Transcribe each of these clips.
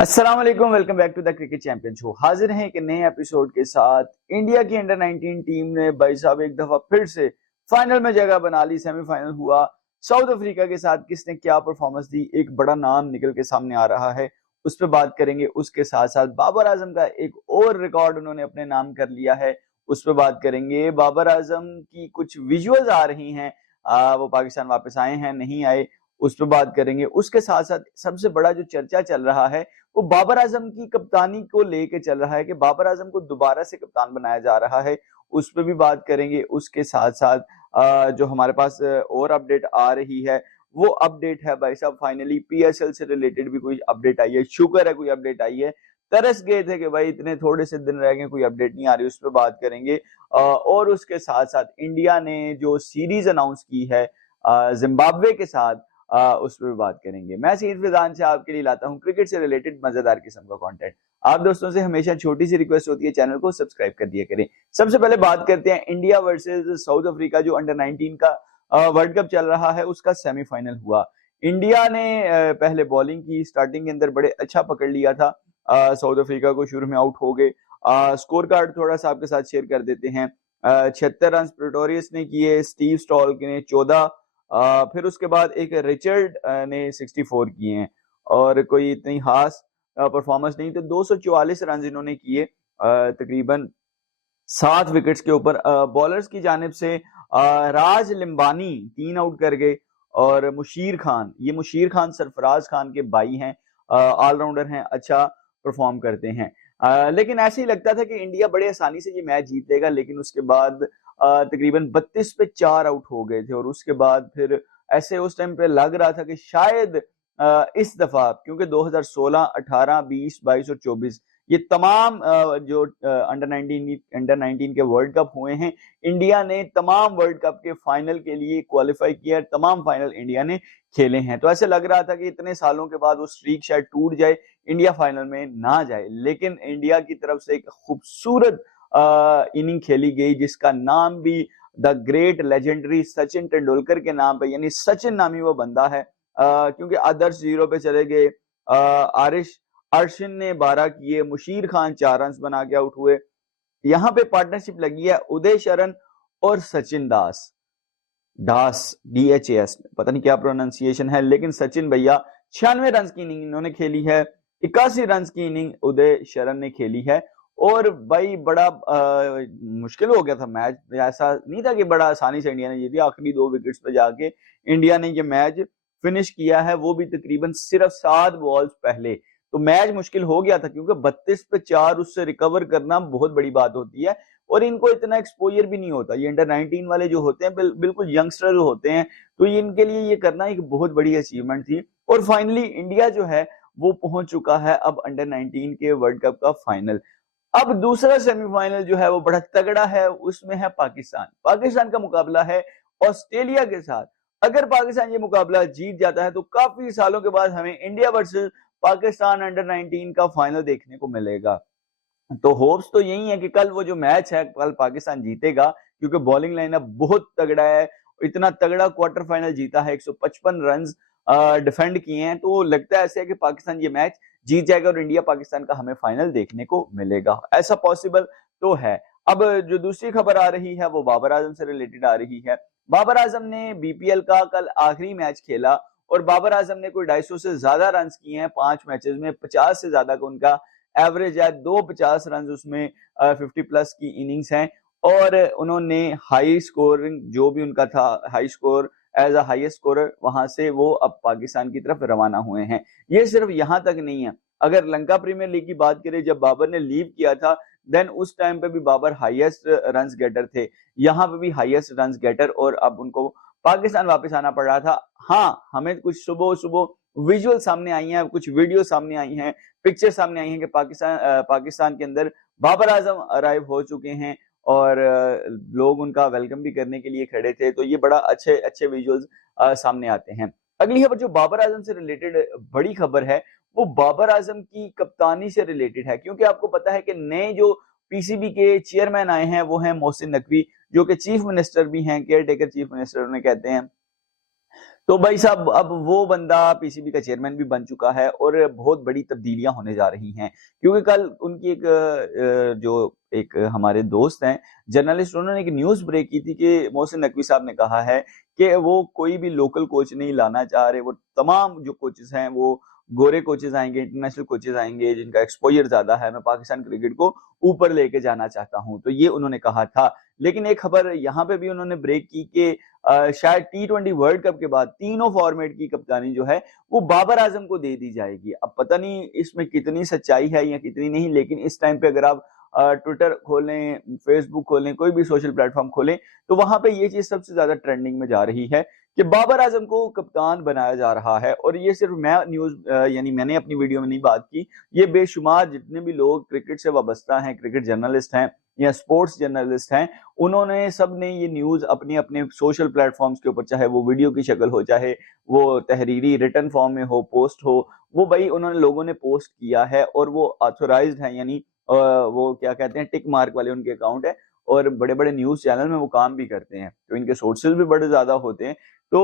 अस्सलाम वालेकुम, welcome back to the cricket champion show. हाजिर हैं एक नए एपिसोड के साथ। इंडिया की अंडर 19 टीम ने भाई साहब एक दफा फिर से फाइनल में जगह बना ली। सेमीफाइनल हुआ साउथ अफ्रीका के साथ। किसने क्या परफॉर्मेंस दी, एक बड़ा नाम निकल के सामने आ रहा है, उस पर बात करेंगे। उसके साथ साथ बाबर आजम का एक और रिकॉर्ड उन्होंने अपने नाम कर लिया है, उस पर बात करेंगे। बाबर आजम की कुछ विजुअल्स आ रही हैं, वो पाकिस्तान वापस आए हैं नहीं आए, उस पर बात करेंगे। उसके साथ साथ सबसे बड़ा जो चर्चा चल रहा है वो बाबर आजम की कप्तानी को लेके चल रहा है कि बाबर आजम को दोबारा से कप्तान बनाया जा रहा है, उस पर भी बात करेंगे। उसके साथ साथ जो हमारे पास और अपडेट आ रही है वो अपडेट है भाई साहब, फाइनली पीएसएल से रिलेटेड भी कोई अपडेट आई है। शुक्र है कोई अपडेट आई है, तरस गए थे कि भाई इतने थोड़े से दिन रह गए कोई अपडेट नहीं आ रही, उस पर बात करेंगे। और उसके साथ साथ इंडिया ने जो सीरीज अनाउंस की है जिम्बाब्वे के साथ, उस पर बात करेंगे। मैं सईद फिजान से आपके लिए लाता हूं क्रिकेट से रिलेटेड मजेदार किस्म का कंटेंट। आप दोस्तों से हमेशा छोटी सी रिक्वेस्ट होती है, चैनल को सब्सक्राइब कर दिया करें। सबसे पहले बात करते हैं इंडिया वर्सेस साउथ अफ्रीका, जो अंडर 19 का वर्ल्ड कप चल रहा है उसका सेमीफाइनल हुआ। इंडिया ने पहले बॉलिंग की, स्टार्टिंग के अंदर बड़े अच्छा पकड़ लिया था, साउथ अफ्रीका को शुरू में आउट हो गए। स्कोर कार्ड थोड़ा सा आपके साथ शेयर कर देते हैं। 76 रन प्रेटोरियस ने किए, स्टीव स्टॉल ने 14, फिर उसके बाद एक रिचर्ड ने 64 किए हैं, और कोई इतनी खास परफॉर्मेंस नहीं। तो 244 रन इन्होंने किए, तकरीबन 7 विकेट्स के ऊपर। बॉलर्स की जानिब से राज लिम्बानी 3 आउट कर गए, और मुशीर खान, ये मुशीर खान सरफराज खान के भाई हैं, ऑलराउंडर हैं, अच्छा परफॉर्म करते हैं। लेकिन ऐसे ही लगता था कि इंडिया बड़े आसानी से ये मैच जीत लेगा, लेकिन उसके बाद तकरीबन 32 पे 4 आउट हो गए थे। और उसके बाद फिर ऐसे उस टाइम पे लग रहा था कि शायद इस दफा, क्योंकि 2016, 18, 20, 22 और 24 ये तमाम जो अंडर 19 के वर्ल्ड कप हुए हैं, इंडिया ने तमाम वर्ल्ड कप के फाइनल के लिए क्वालिफाई किया, तमाम फाइनल इंडिया ने खेले हैं। तो ऐसे लग रहा था कि इतने सालों के बाद वो स्ट्रीक शायद टूट जाए, इंडिया फाइनल में ना जाए। लेकिन इंडिया की तरफ से एक खूबसूरत इनिंग खेली गई, जिसका नाम भी the great legendary Sachin Tendulkar के नाम पे, यानी सचिन नामी वो बंदा है। क्योंकि आदर्श 0 पे चले गए, अर्शिन ने 12 किए, मुशीर खान 4 रन बना के आउट हुए। यहाँ पे पार्टनरशिप लगी है उदय शरण और सचिन दास, दास DHAS, पता नहीं क्या प्रोनाउंसिएशन है, लेकिन सचिन भैया 96 रन की इनिंग इन्होंने खेली है, 81 रन की इनिंग उदय शरण ने खेली है। और भाई बड़ा मुश्किल हो गया था मैच, ऐसा नहीं था कि बड़ा आसानी से इंडिया ने जीती। आखिरी 2 विकेट्स पे जाके इंडिया ने ये मैच फिनिश किया है, वो भी तकरीबन सिर्फ 7 बॉल्स पहले। तो मैच मुश्किल हो गया था, क्योंकि 32 पे 4 उससे रिकवर करना बहुत बड़ी बात होती है, और इनको इतना एक्सपोजर भी नहीं होता। ये अंडर 19 वाले जो होते हैं बिल्कुल यंगस्टर होते हैं, तो इनके लिए ये करना एक बहुत बड़ी अचीवमेंट थी। और फाइनली इंडिया जो है वो पहुंच चुका है अब अंडर 19 के वर्ल्ड कप का फाइनल। अब दूसरा सेमीफाइनल जो है वो बड़ा तगड़ा है, उसमें है पाकिस्तान। पाकिस्तान का मुकाबला है ऑस्ट्रेलिया के साथ। अगर पाकिस्तान ये मुकाबला जीत जाता है तो काफी सालों के बाद हमें इंडिया वर्सेस पाकिस्तान अंडर 19 का फाइनल देखने को मिलेगा। तो होप्स तो यही है कि कल वो जो मैच है कल पाकिस्तान जीतेगा, क्योंकि बॉलिंग लाइनअप बहुत तगड़ा है। इतना तगड़ा क्वार्टर फाइनल जीता है, 155 रन डिफेंड किए हैं, तो लगता है ऐसे है कि पाकिस्तान ये मैच जीत जाएगा और इंडिया पाकिस्तान का हमें फाइनल देखने को मिलेगा। ऐसा पॉसिबल तो है। अब जो दूसरी खबर आ रही है वो बाबर आजम से रिलेटेड आ रही है। बाबर आजम ने बीपीएल का कल आखिरी मैच खेला, और बाबर आजम ने कोई 250 से ज्यादा रन किए हैं 5 मैचेस में, 50 से ज्यादा का उनका एवरेज है, 250 रन उसमें 50 प्लस की इनिंग्स हैं। और उन्होंने हाई स्कोरिंग जो भी उनका था, high score as a highest scorer, वहां से वो अब पाकिस्तान की तरफ रवाना हुए हैं। ये सिर्फ यहां तक नहीं है, अगर लंका प्रीमियर लीग की बात करें, जब बाबर ने लीव किया था देन उस टाइम पे भी बाबर हाईएस्ट रन गेटर थे, यहाँ पे भी हाईएस्ट रन गेटर, और अब उनको पाकिस्तान वापस आना पड़ रहा था। हाँ, हमें कुछ सुबह सुबह विजुअल सामने आई हैं, कुछ वीडियो सामने आई हैं, पिक्चर सामने आई हैं कि पाकिस्तान के अंदर बाबर आजम अराइव हो चुके हैं, और लोग उनका वेलकम भी करने के लिए खड़े थे। तो ये बड़ा अच्छे अच्छे विजुअल्स सामने आते हैं। अगली खबर जो बाबर आजम से रिलेटेड बड़ी खबर है, वो बाबर आजम की कप्तानी से रिलेटेड है। क्योंकि आपको पता है कि नए जो पीसीबी के चेयरमैन आए हैं वो हैं मोहसिन नकवी, जो कि चीफ मिनिस्टर भी हैं, केयर टेकर चीफ मिनिस्टर उन्हें कहते हैं। तो भाई साहब अब वो बंदा पीसीबी का चेयरमैन भी बन चुका है और बहुत बड़ी तब्दीलियां होने जा रही हैं, क्योंकि कल उनकी जो एक हमारे दोस्त हैं जर्नलिस्ट, उन्होंने एक न्यूज ब्रेक की थी कि मोहसिन नकवी साहब ने कहा है कि वो कोई भी लोकल कोच नहीं लाना चाह रहे, वो तमाम जो कोचेस हैं वो गोरे कोचेस आएंगे, इंटरनेशनल कोचेस आएंगे जिनका एक्सपोजर ज्यादा है, मैं पाकिस्तान क्रिकेट को ऊपर लेके जाना चाहता हूं। तो ये उन्होंने कहा था, लेकिन एक खबर यहाँ पे भी उन्होंने ब्रेक की कि शायद T20 वर्ल्ड कप के बाद तीनों फॉर्मेट की कप्तानी जो है वो बाबर आजम को दे दी जाएगी। अब पता नहीं इसमें कितनी सच्चाई है या कितनी नहीं, लेकिन इस टाइम पे अगर आप ट्विटर खोलें, फेसबुक खोलें, कोई भी सोशल प्लेटफॉर्म खोलें, तो वहां पे ये चीज सबसे ज्यादा ट्रेंडिंग में जा रही है कि बाबर आजम को कप्तान बनाया जा रहा है। और ये सिर्फ मैं न्यूज यानी मैंने अपनी वीडियो में नहीं बात की, ये बेशुमार जितने भी लोग क्रिकेट से वाबस्ता हैं, क्रिकेट जर्नलिस्ट हैं या स्पोर्ट्स जर्नलिस्ट हैं, उन्होंने सब ने ये न्यूज अपने अपने सोशल प्लेटफॉर्म्स के ऊपर, चाहे वो वीडियो की शक्ल हो, चाहे वो तहरीरी रिटर्न फॉर्म में हो, पोस्ट हो, वो भाई उन्होंने लोगों ने पोस्ट किया है और वो ऑथोराइज्ड है, यानी वो क्या कहते हैं टिक मार्क वाले उनके अकाउंट है और बड़े बड़े न्यूज चैनल में वो काम भी करते हैं, तो इनके सोर्सेज भी बड़े ज्यादा होते हैं। तो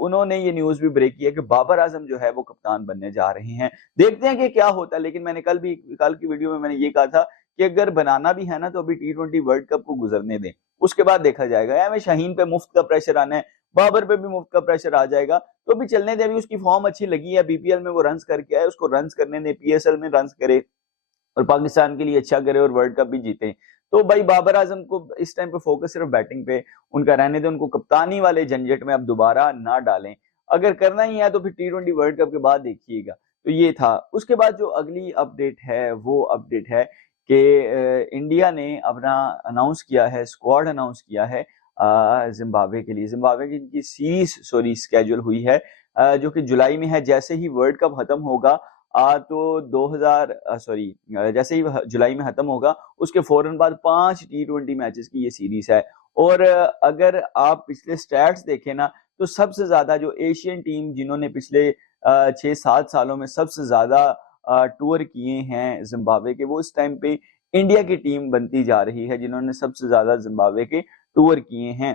उन्होंने ये न्यूज भी ब्रेक किया कि बाबर आजम जो है वो कप्तान बनने जा रहे हैं। देखते हैं कि क्या होता है, लेकिन मैंने कल की वीडियो में मैंने ये कहा था कि अगर बनाना भी है ना तो अभी T20 वर्ल्ड कप को गुजरने दें, उसके बाद देखा जाएगा। या में शाहीन पे मुफ्त का प्रेशर आना है, बाबर पे भी मुफ्त का प्रेशर आ जाएगा, तो अभी चलने दे। अभी उसकी फॉर्म अच्छी लगी है, बीपीएल में वो रन्स करके आए, उसको रन्स करने दे, पीएसएल में रन्स करे और पाकिस्तान के लिए अच्छा करे और वर्ल्ड कप भी जीते। तो भाई बाबर आजम को इस टाइम पे फोकस सिर्फ बैटिंग पे उनका रहने दे, उनको कप्तानी वाले झंझट में अब दोबारा ना डालें। अगर करना ही है तो फिर T20 वर्ल्ड कप के बाद देखिएगा। तो ये था। उसके बाद जो अगली अपडेट है वो अपडेट है कि इंडिया ने अपना अनाउंस किया है, स्क्वाड अनाउंस किया है जिम्बाब्वे के लिए। जिम्बाब्वे की इनकी सीरीज स्केड्यूल हुई है जो कि जुलाई में है। जैसे ही वर्ल्ड कप खत्म होगा तो 2000 सॉरी जैसे ही जुलाई में खत्म होगा उसके फौरन बाद 5 T20 मैचेस की ये सीरीज है। और अगर आप पिछले स्टैट्स देखें ना, तो सबसे ज्यादा जो एशियन टीम जिन्होंने पिछले 6-7 सालों में सबसे ज्यादा टूर किए हैं जिम्बाब्वे के, वो इस टाइम पे इंडिया की टीम बनती जा रही है जिन्होंने सबसे ज्यादा जिम्बाब्वे के टूर किए हैं।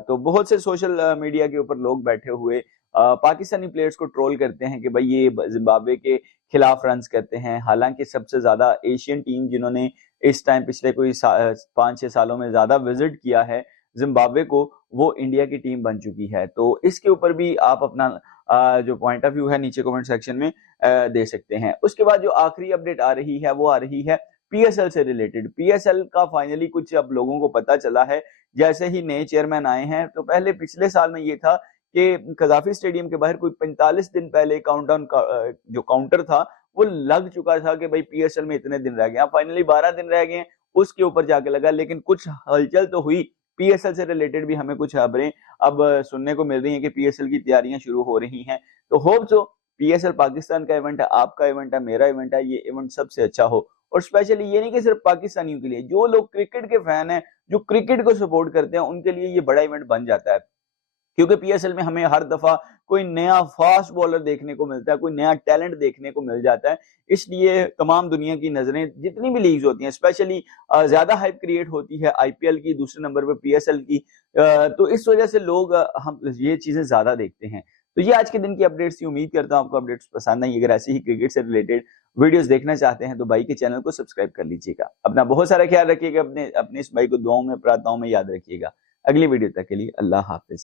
तो बहुत से सोशल मीडिया के ऊपर लोग बैठे हुए पाकिस्तानी प्लेयर्स को ट्रोल करते हैं कि भाई ये जिम्बाब्वे के खिलाफ रन्स करते हैं। हालांकि सबसे ज्यादा एशियन टीम जिन्होंने इस टाइम पिछले कोई 5-6 सालों में ज्यादा विजिट किया है जिम्बाब्वे को, वो इंडिया की टीम बन चुकी है। तो इसके ऊपर भी आप अपना जो पॉइंट ऑफ व्यू है नीचे कमेंट सेक्शन में दे सकते हैं। उसके बाद जो आखिरी अपडेट आ रही है वो आ रही है पीएसएल से रिलेटेड। पीएसएल का फाइनली कुछ अब लोगों को पता चला है, जैसे ही नए चेयरमैन आए हैं। तो पहले पिछले साल में ये था कि कजाफी स्टेडियम के बाहर कोई 45 दिन पहले काउंटडाउन का जो काउंटर था वो लग चुका था कि भाई पीएसएल में इतने दिन रह गए। फाइनली 12 दिन रह गए, उसके ऊपर जाके लगा। लेकिन कुछ हलचल तो हुई पीएसएल से रिलेटेड भी, हमें कुछ खबरें अब सुनने को मिल रही हैं कि पीएसएल की तैयारियां शुरू हो रही हैं। तो होप सो पीएसएल पाकिस्तान का इवेंट है, आपका इवेंट है, मेरा इवेंट है, ये इवेंट सबसे अच्छा हो। और स्पेशली ये नहीं कि सिर्फ पाकिस्तानियों के लिए, जो लोग क्रिकेट के फैन हैं, जो क्रिकेट को सपोर्ट करते हैं, उनके लिए ये बड़ा इवेंट बन जाता है। क्योंकि पीएसएल में हमें हर दफा कोई नया फास्ट बॉलर देखने को मिलता है, कोई नया टैलेंट देखने को मिल जाता है। इसलिए तमाम दुनिया की नजरें जितनी भी लीग्स होती हैं, स्पेशली ज्यादा हाइप क्रिएट होती है आईपीएल की, दूसरे नंबर पे पीएसएल की। तो इस वजह से लोग हम ये चीजें ज्यादा देखते हैं। तो ये आज के दिन की अपडेट्स थी। उम्मीद करता हूं आपको अपडेट्स पसंद आई। अगर ऐसे ही क्रिकेट से रिलेटेड वीडियोस देखना चाहते हैं तो भाई के चैनल को सब्सक्राइब कर लीजिएगा। अपना बहुत सारा ख्याल रखिएगा, अपने अपने इस भाई को दुआओं में प्रार्थनाओं में याद रखिएगा। अगली वीडियो तक के लिए अल्लाह हाफिज।